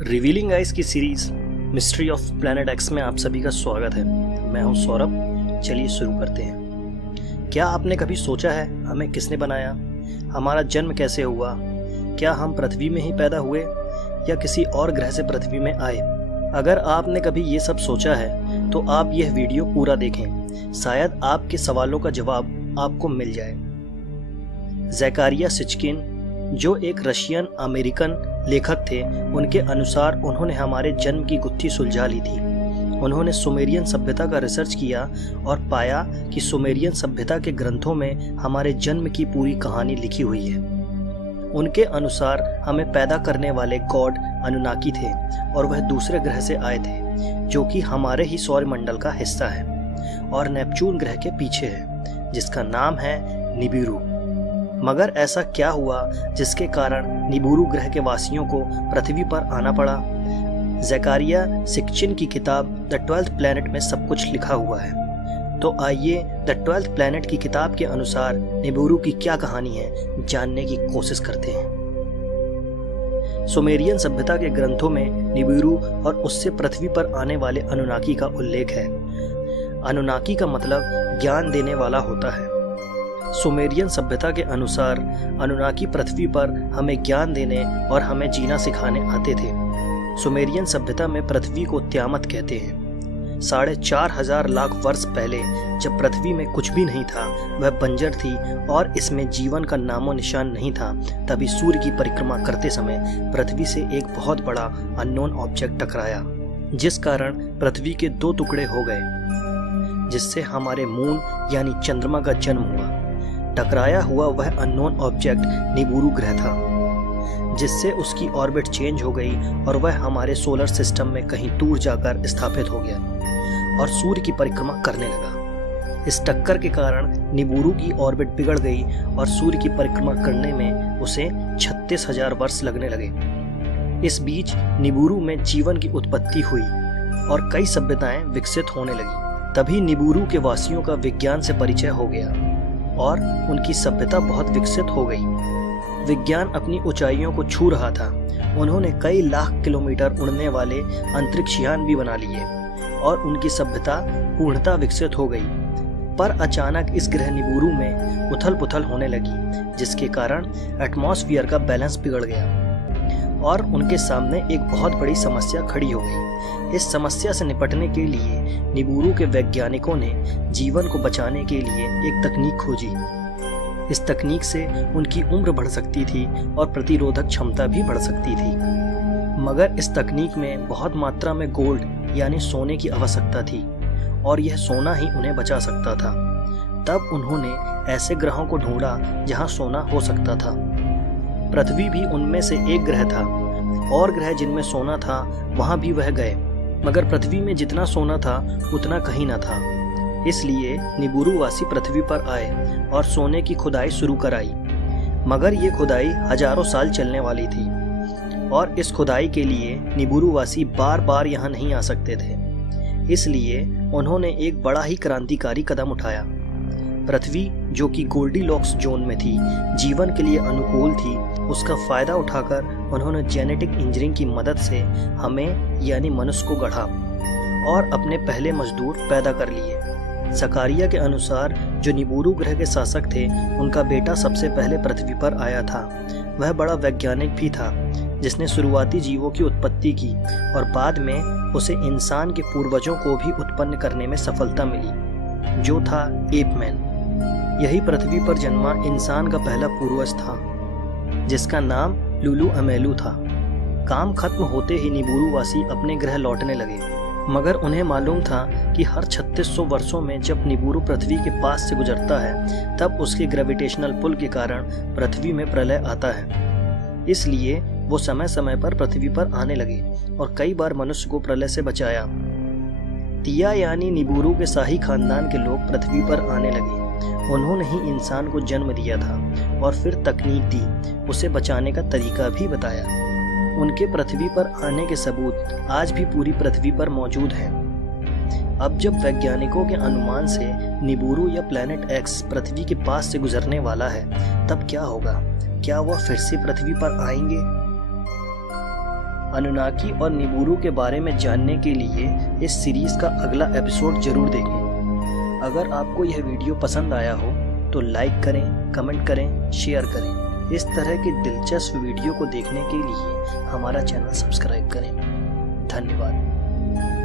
Revealing eyes की series mystery of planet x में आप सभी का स्वागत है। मैं हूं सौरभ। चलिए शुरू करते हैं। क्या आपने कभी सोचा है हमें किसने बनाया, हमारा जन्म कैसे हुआ, क्या हम पृथ्वी में ही पैदा हुए या किसी और ग्रह से पृथ्वी में आए? अगर आपने कभी ये सब सोचा है तो आप यह वीडियो पूरा देखें, शायद आपके सवालों का जवाब आपको मिल जाए। ज़ैकारिया सिचकिन जो एक रशियन अमेरिकन लेखक थे, उनके अनुसार उन्होंने हमारे जन्म की गुत्थी सुलझा ली थी। उन्होंने सुमेरियन सभ्यता का रिसर्च किया और पाया कि सुमेरियन सभ्यता के ग्रंथों में हमारे जन्म की पूरी कहानी लिखी हुई है। उनके अनुसार हमें पैदा करने वाले गॉड अनुनाकी थे और वह दूसरे ग्रह से आए थे जो कि हमारे ही सौरमंडल का हिस्सा है और नेपच्यून ग्रह के पीछे है, जिसका नाम है निबिरू। मगर ऐसा क्या हुआ जिसके कारण निबिरू ग्रह के वासियों को पृथ्वी पर आना पड़ा? ज़ैकारिया सिचकिन की किताब द 12th प्लैनेट में सब कुछ लिखा हुआ है। तो आइए द 12th प्लैनेट की किताब के अनुसार निबिरू की क्या कहानी है जानने की कोशिश करते हैं। सुमेरियन सभ्यता के ग्रंथों में निबिरू और उससे पृथ्वी पर आने वाले अनुनाकी का उल्लेख है। अनुनाकी का मतलब ज्ञान देने वाला होता है। सुमेरियन सभ्यता के अनुसार अनुनाकी पृथ्वी पर हमें ज्ञान देने और हमें जीना सिखाने आते थे। सुमेरियन सभ्यता में पृथ्वी को त्यामत कहते हैं। 4,500 लाख वर्ष पहले जब पृथ्वी में कुछ भी नहीं था, वह बंजर थी और इसमें जीवन का नामो निशान नहीं था, तभी सूर्य की परिक्रमा करते समय पृथ्वी से एक बहुत बड़ा अननोन ऑब्जेक्ट टकराया, जिस कारण पृथ्वी के 2 टुकड़े हो गए, जिससे हमारे मून यानी चंद्रमा का जन्म हुआ। टकराया हुआ वह अननोन ऑब्जेक्ट निबिरू ग्रह था, जिससे उसकी ऑर्बिट चेंज हो गई और वह हमारे सोलर सिस्टम में कहीं दूर जाकर स्थापित हो गया और सूर्य की परिक्रमा करने लगा। इस टक्कर के कारण निबिरू की ऑर्बिट बिगड़ गई और सूर्य की परिक्रमा करने में उसे 36,000 वर्ष लगने लगे। इस बीच निबिरू में जीवन की उत्पत्ति हुई और कई सभ्यताएं विकसित होने लगी। तभी निबिरू के वासियों का विज्ञान से परिचय हो गया और उनकी सभ्यता बहुत विकसित हो गई। विज्ञान अपनी ऊंचाइयों को छू रहा था। उन्होंने कई लाख किलोमीटर उड़ने वाले अंतरिक्ष यान भी बना लिए और उनकी सभ्यता पूर्णतः विकसित हो गई। पर अचानक इस ग्रह निबिरू में उथल पुथल होने लगी, जिसके कारण एटमॉस्फेयर का बैलेंस बिगड़ गया और उनके सामने एक बहुत बड़ी समस्या खड़ी हो गई। इस समस्या से निपटने के लिए निबिरू के वैज्ञानिकों ने जीवन को बचाने के लिए एक तकनीक खोजी। इस तकनीक से उनकी उम्र बढ़ सकती थी और प्रतिरोधक क्षमता भी बढ़ सकती थी। मगर इस तकनीक में बहुत मात्रा में गोल्ड यानी सोने की आवश्यकता थी और यह सोना ही उन्हें बचा सकता था। तब उन्होंने ऐसे ग्रहों को ढूंढा जहां सोना हो सकता था। पृथ्वी भी उनमें से एक ग्रह था और ग्रह जिनमें सोना था वहां भी वह गए, मगर पृथ्वी में जितना सोना था उतना कहीं न था। इसलिए निबिरू वासी पृथ्वी पर आए और सोने की खुदाई शुरू कराई। मगर ये खुदाई हजारों साल चलने वाली थी और इस खुदाई के लिए निबिरू वासी बार बार यहाँ नहीं आ सकते थे। इसलिए उन्होंने एक बड़ा ही क्रांतिकारी कदम उठाया। पृथ्वी जो कि गोल्डीलॉक्स जोन में थी, जीवन के लिए अनुकूल थी, उसका फायदा उठाकर उन्होंने जेनेटिक इंजीनियरिंग की मदद से हमें यानी मनुष्य को गढ़ा और अपने पहले मजदूर पैदा कर लिए। ज़ैकारिया के अनुसार जो निबिरू ग्रह के शासक थे, उनका बेटा सबसे पहले पृथ्वी पर आया था। वह बड़ा वैज्ञानिक भी था जिसने शुरुआती जीवों की उत्पत्ति की और बाद में उसे इंसान के पूर्वजों को भी उत्पन्न करने में सफलता मिली, जो था एपमैन। यही पृथ्वी पर जन्मा इंसान का पहला पूर्वज था, जिसका नाम लुलू अमेलू था। काम खत्म होते ही निबिरू वासी अपने ग्रह लौटने लगे, मगर उन्हें मालूम था कि हर 3600 वर्षों में जब निबिरू पृथ्वी के पास से गुजरता है, तब उसके ग्रेविटेशनल पुल के कारण पृथ्वी में प्रलय आता है। इसलिए वो समय समय पर पृथ्वी पर आने लगे और कई बार मनुष्य को प्रलय से बचाया। तिया यानी निबिरू के शाही खानदान के लोग पृथ्वी पर आने लगे। उन्होंने ही इंसान को जन्म दिया था और फिर तकनीक दी, उसे बचाने का तरीका भी बताया। उनके पृथ्वी पर आने के सबूत आज भी पूरी पृथ्वी पर मौजूद हैं। अब जब वैज्ञानिकों के अनुमान से निबिरू या प्लैनेट एक्स पृथ्वी के पास से गुजरने वाला है, तब क्या होगा? क्या वह फिर से पृथ्वी पर आएंगे? अनुनाकी और निबुरू के बारे में जानने के लिए इस सीरीज का अगला एपिसोड जरूर देखें। अगर आपको यह वीडियो पसंद आया हो तो लाइक करें, कमेंट करें, शेयर करें। इस तरह की दिलचस्प वीडियो को देखने के लिए हमारा चैनल सब्सक्राइब करें। धन्यवाद।